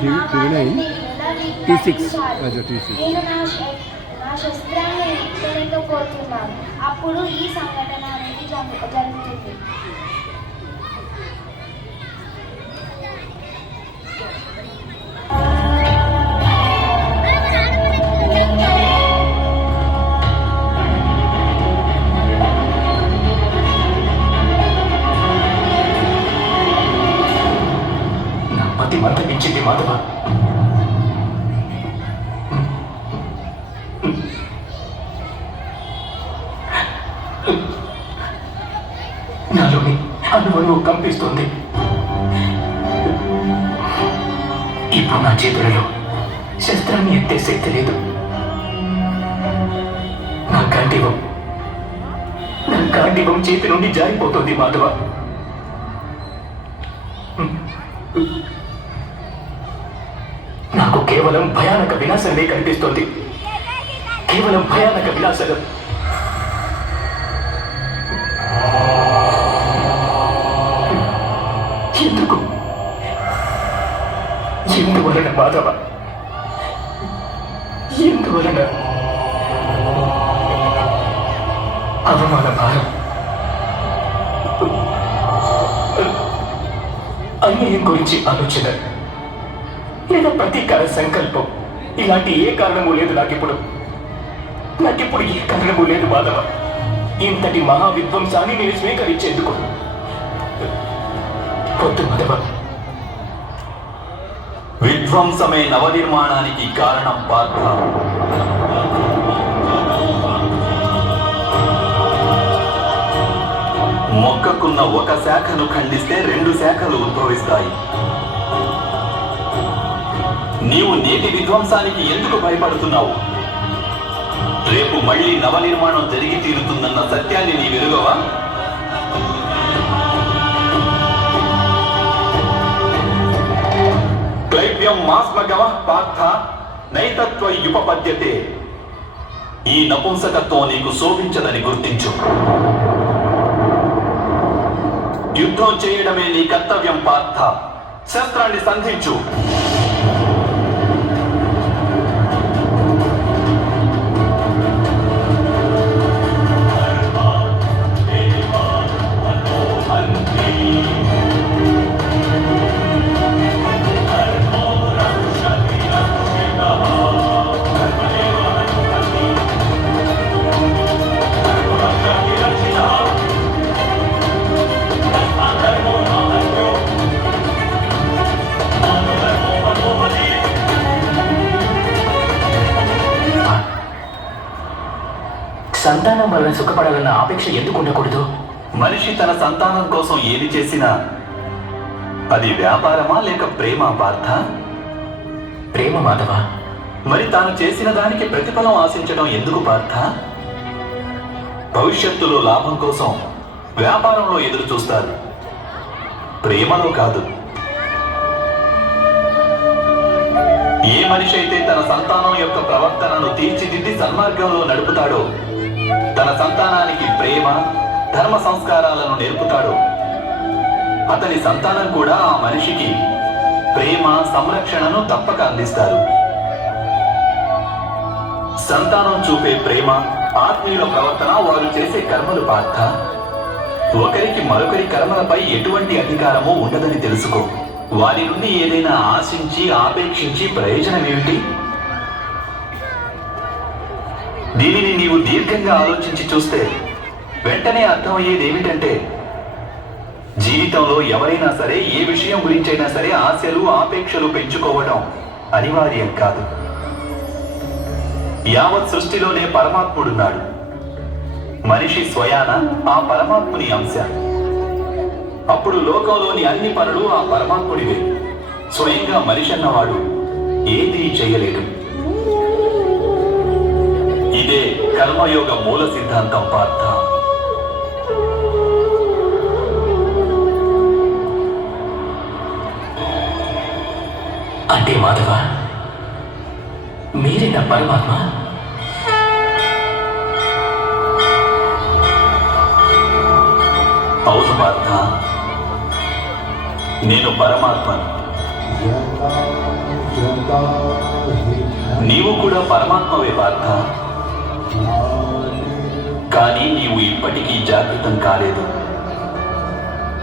T- nine? T six. అదే T six. శస్త్రాన్ని అప్పుడు ఈ సంఘటన అనేది జరుగుతుంది అనిపిస్తుంది ఇప్పుడు నా చేతులలో శస్త్రాన్ని ఎత్తే శక్తి లేదు. నా కాంటివం నా గాంధీవం చేతి నుండి జారిపోతుంది మాధవ. నాకు కేవలం భయానక వినాశమే కనిపిస్తోంది. కేవలం భయానక వినాశనం. ఎందువలన మాధవ ఎందువలన అవమాన భారం. అన్యాయం గురించి ఆలోచన? లేదా ప్రతీకార సంకల్పం? ఇలాంటి ఏ కారణము లేదు నాకిప్పుడు. నాకిప్పుడు ఏ కారణము లేదు మాధవ. ఇంతటి మహా విధ్వంసాన్ని నేను స్వీకరించేందుకు. పొద్దు మాధవ. విధ్వంసమే నవనిర్మాణానికి కారణం పాత్ర మొక్కకున్న ఒక శాఖను ఖండిస్తే రెండు శాఖలు ఉద్భవిస్తాయి. నీవు నేటి విధ్వంసానికి ఎందుకు భయపడుతున్నావు? రేపు మళ్ళీ నవనిర్మాణం జరిగి తీరుతుందన్న సత్యాన్ని నీ వెరుగవా క్లైవ్యం మాస్మగవ పార్థ నైతత్వ యుపపద్యతే. ఈ నపుంసకత్వం నీకు శోభించదని గుర్తించు. యుద్ధం చేయడమే నీ కర్తవ్యం పార్థ. శస్త్రాన్ని సంధించు. సంతానం వలన సుఖపడాలన్న ఆపేక్ష ఎందుకు ఉండకూడదు? మనిషి తన సంతానం కోసం ఏది చేసినా అది వ్యాపారమా లేక ప్రేమ పార్థ? ప్రేమ మాధవ. మరి తాను చేసిన దానికి ప్రతిఫలం ఆశించడం ఎందుకు పార్థ? భవిష్యత్తులో లాభం కోసం వ్యాపారంలో ఎదురు చూస్తారు. ప్రేమలో కాదు. ఏ మనిషి అయితే తన సంతానం యొక్క ప్రవర్తనను తీర్చిదిద్ది సన్మార్గంలో నడుపుతాడో తన సంతానానికి ప్రేమ ధర్మ సంస్కారాలను నేర్పుతాడు. అతని సంతానం కూడా ఆ మనిషికి ప్రేమ సంరక్షణను తప్పక అందిస్తారు. సంతానం చూపే ప్రేమ ఆత్మీయుల ప్రవర్తన వారు చేసే కర్మలు పార్థ. ఒకరికి మరొకరి కర్మలపై ఎటువంటి అధికారము ఉండదని తెలుసుకో. వారి నుండి ఏదైనా ఆశించి ఆపేక్షించి ప్రయోజనం ఏమిటి దీనిని నీవు దీర్ఘంగా ఆలోచించి చూస్తే వెంటనే అర్థమయ్యేది ఏమిటంటే జీవితంలో ఎవరైనా సరే ఏ విషయం గురించైనా సరే ఆశలు ఆపేక్షలు పెంచుకోవడం అనివార్యం కాదు. యావత్ సృష్టిలోనే పరమాత్ముడున్నాడు. మనిషి స్వయాన ఆ పరమాత్ముని అంశ. అప్పుడు లోకంలోని అన్ని పనులు ఆ పరమాత్ముడివే. స్వయంగా మనిషి అన్నవాడు ఏదీ చేయలేడు ఇదే కర్మయోగ మూల సిద్ధాంతం పార్థ అంటే మాధవ మీరే నా పరమాత్మ? అవును పార్థ నేను పరమాత్మను. నీవు కూడా పరమాత్మవే పార్థ. కానీ నీవు ఇప్పటికీ జాగృతం కాలేదు.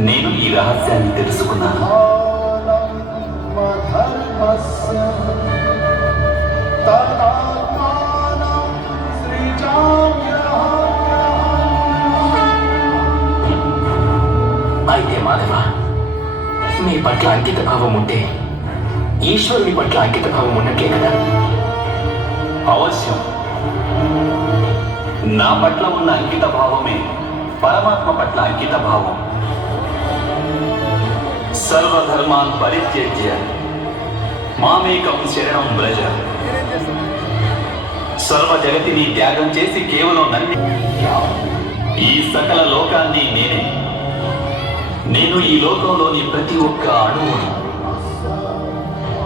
నేను ఈ రహస్యాన్ని తెలుసుకున్నాను. అయితే మాధవ మీ పట్ల అంకిత భావం ఉంటే ఈశ్వరుని పట్ల అంకిత భావం ఉన్నట్లే కదా? అవశ్యం. నా పట్ల ఉన్న అంకిత భావమే పరమాత్మ పట్ల అంకిత భావం. సర్వధర్మాన్ పరిత్యజ్య. మామేకం శరణం బ్రజ సర్వ జగతిని త్యాగం చేసి కేవలం నన్ను. ఈ సకల లోకాన్ని నేనే. నేను ఈ లోకంలోని ప్రతి ఒక్క అణువును.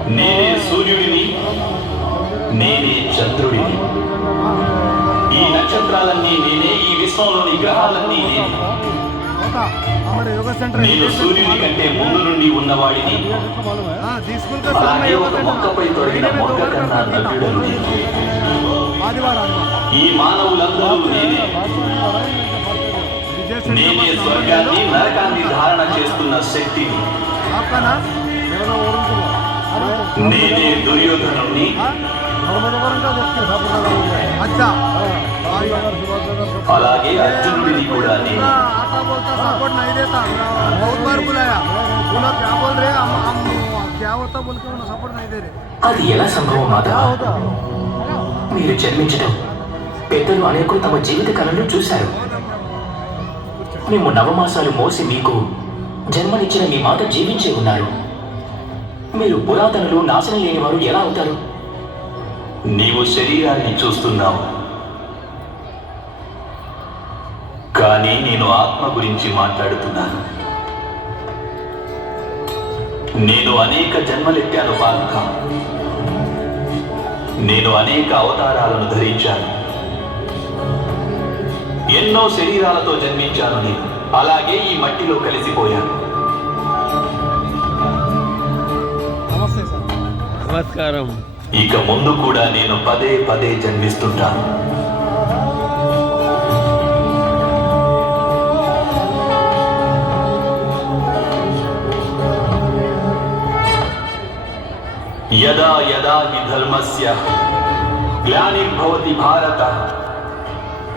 నేనే సూర్యుడిని నేనే చంద్రుడి ఈ నక్షత్రాలన్నీ నేనే ఈ విశ్వంలోని గ్రహాలన్నీ నేను. సూర్యుని కంటే ముందు నుండి ఉన్నవాడిని. అలాగే ఒక మొక్కపై తొడిగిన మొక్క కన్నా దగ్గడని ఈ మానవులందరూ నేనే. నేనే స్వర్గాన్ని నరకాన్ని ధారణ చేస్తున్న శక్తిని. నేనే దుర్యోధనుణ్ణి. అలాగే అర్జునుడిని కూడా అది ఎలా సంభవం మాత మీరు జన్మించడం పెద్దలు అనేకులు తమ జీవిత కళను చూశారు. మేము నవమాసాలు మోసి మీకు జన్మనిచ్చిన మీ మాత జీవించే ఉన్నారు. మీరు పురాతనలు నాశనం లేనివారు ఎలా అవుతారు? నీవు శరీరాన్ని చూస్తున్నావు. కానీ నేను ఆత్మ గురించి మాట్లాడుతున్నాను. నేను అనేక జన్మలెత్తాను పాలక నేను అనేక అవతారాలను ధరించాను. ఎన్నో శరీరాలతో జన్మించాను నేను. అలాగే ఈ మట్టిలో కలిసిపోయాను. నమస్కారం. ఇక ముందు కూడా నేను పదే పదే జన్మిస్తుంటాను. యదా యదా హి ధర్మస్య గ్లానిర్భవతి భారత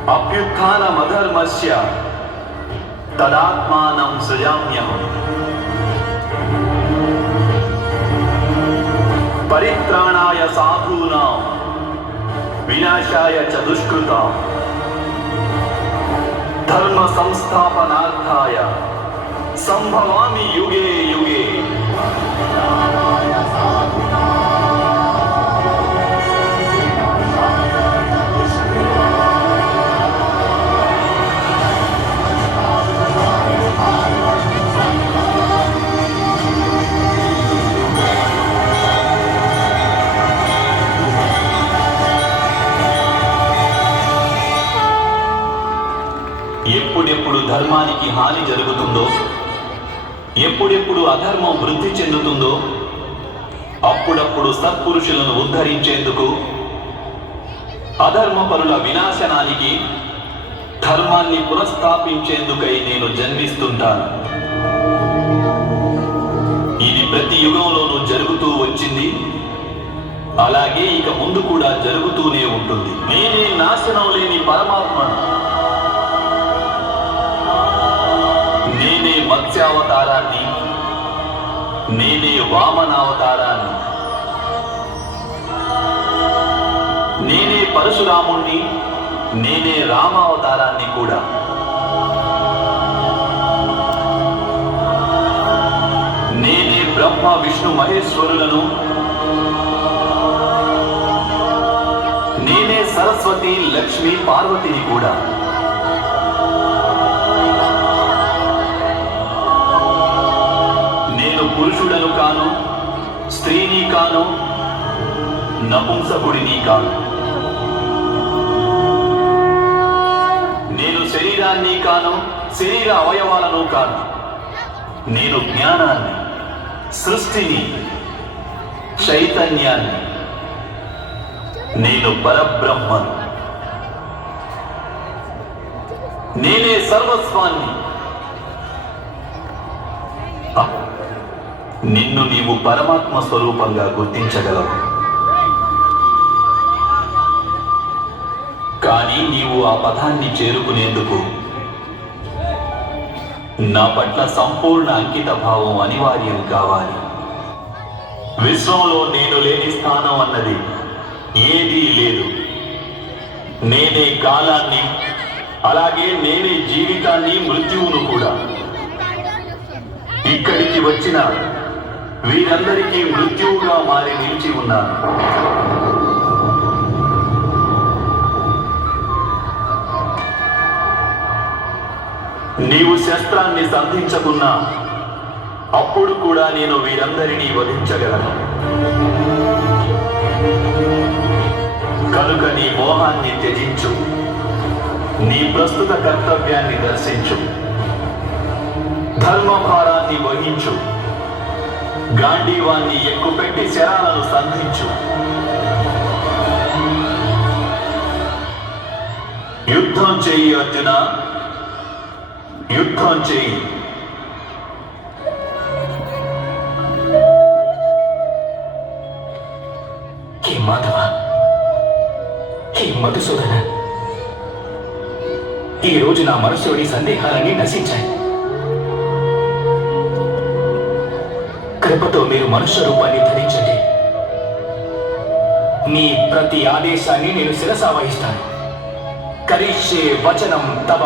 అభ్యుత్థానమధర్మస్య తదాత్మానం సృజామ్యహం. పరిత్రాణాయ సాధూనాం. వినాశాయ చ దుష్కృతాం. ధర్మ సంస్థాపనార్థాయ సంభవామి యుగే యుగే. ఎప్పుడు అధర్మం వృద్ధి చెందుతుందో అప్పుడప్పుడు సత్పురుషులను ఉద్ధరించేందుకు అధర్మపరుల వినాశనానికి ధర్మాన్ని పునఃస్థాపించేందుకై నేను జన్మిస్తుంటాను. ఇది ప్రతి యుగంలోనూ జరుగుతూ వచ్చింది. అలాగే ఇక ముందు కూడా జరుగుతూనే ఉంటుంది. నేనే నాశనం లేని పరమాత్మను నేనే మత్స్యావతారాన్ని నేనే వామనావతారాన్ని. నేనే పరశురాముణ్ణి నేనే రామావతారాన్ని కూడా. నేనే బ్రహ్మ విష్ణు మహేశ్వరులను. నేనే సరస్వతి లక్ష్మి పార్వతిని కూడా. కాను నపుంసకుడిని కాను నేను శరీరాన్ని కాను శరీర అవయవాలను కాను నేను జ్ఞానాన్ని సృష్టిని చైతన్యాన్ని. నేను పరబ్రహ్మను. నేనే సర్వస్వాన్ని. నిన్ను నీవు పరమాత్మ స్వరూపంగా గుర్తించగలవు. కానీ నీవు ఆ పదాన్ని చేరుకునేందుకు నా పట్ల సంపూర్ణ అంకిత భావం అనివార్యం కావాలి. విశ్వంలో నేను లేని స్థానం అన్నది ఏదీ లేదు. నేనే కాలాన్ని అలాగే నేనే జీవితాన్ని మృత్యువును కూడా. ఇక్కడికి వచ్చిన వీరందరికీ మృత్యువుగా మారి నిలిచి ఉన్నారు. నీవు శస్త్రాన్ని సంధించకున్నా అప్పుడు కూడా నేను వీరందరినీ వధించగలను. కనుక నీ మోహాన్ని త్యజించు. నీ ప్రస్తుత కర్తవ్యాన్ని దర్శించు. ధర్మభారాన్ని వహించు. గాంధీవాన్ని ఎక్కుపెట్టి శరాలను సంధించు. యుద్ధం చెయ్యి అర్జున. యుద్ధం చెయ్యి హే మాధవ. హే మధుసూదన. ఈ రోజు నా మనసులోని సందేహాలన్నీ నశించాయి. కృపతో మీరు మనుష్య రూపాన్ని ధరించండి. మీ ప్రతి ఆదేశాన్ని నేను శిరసా వహిస్తాను కరిష్యే వచనం తవ.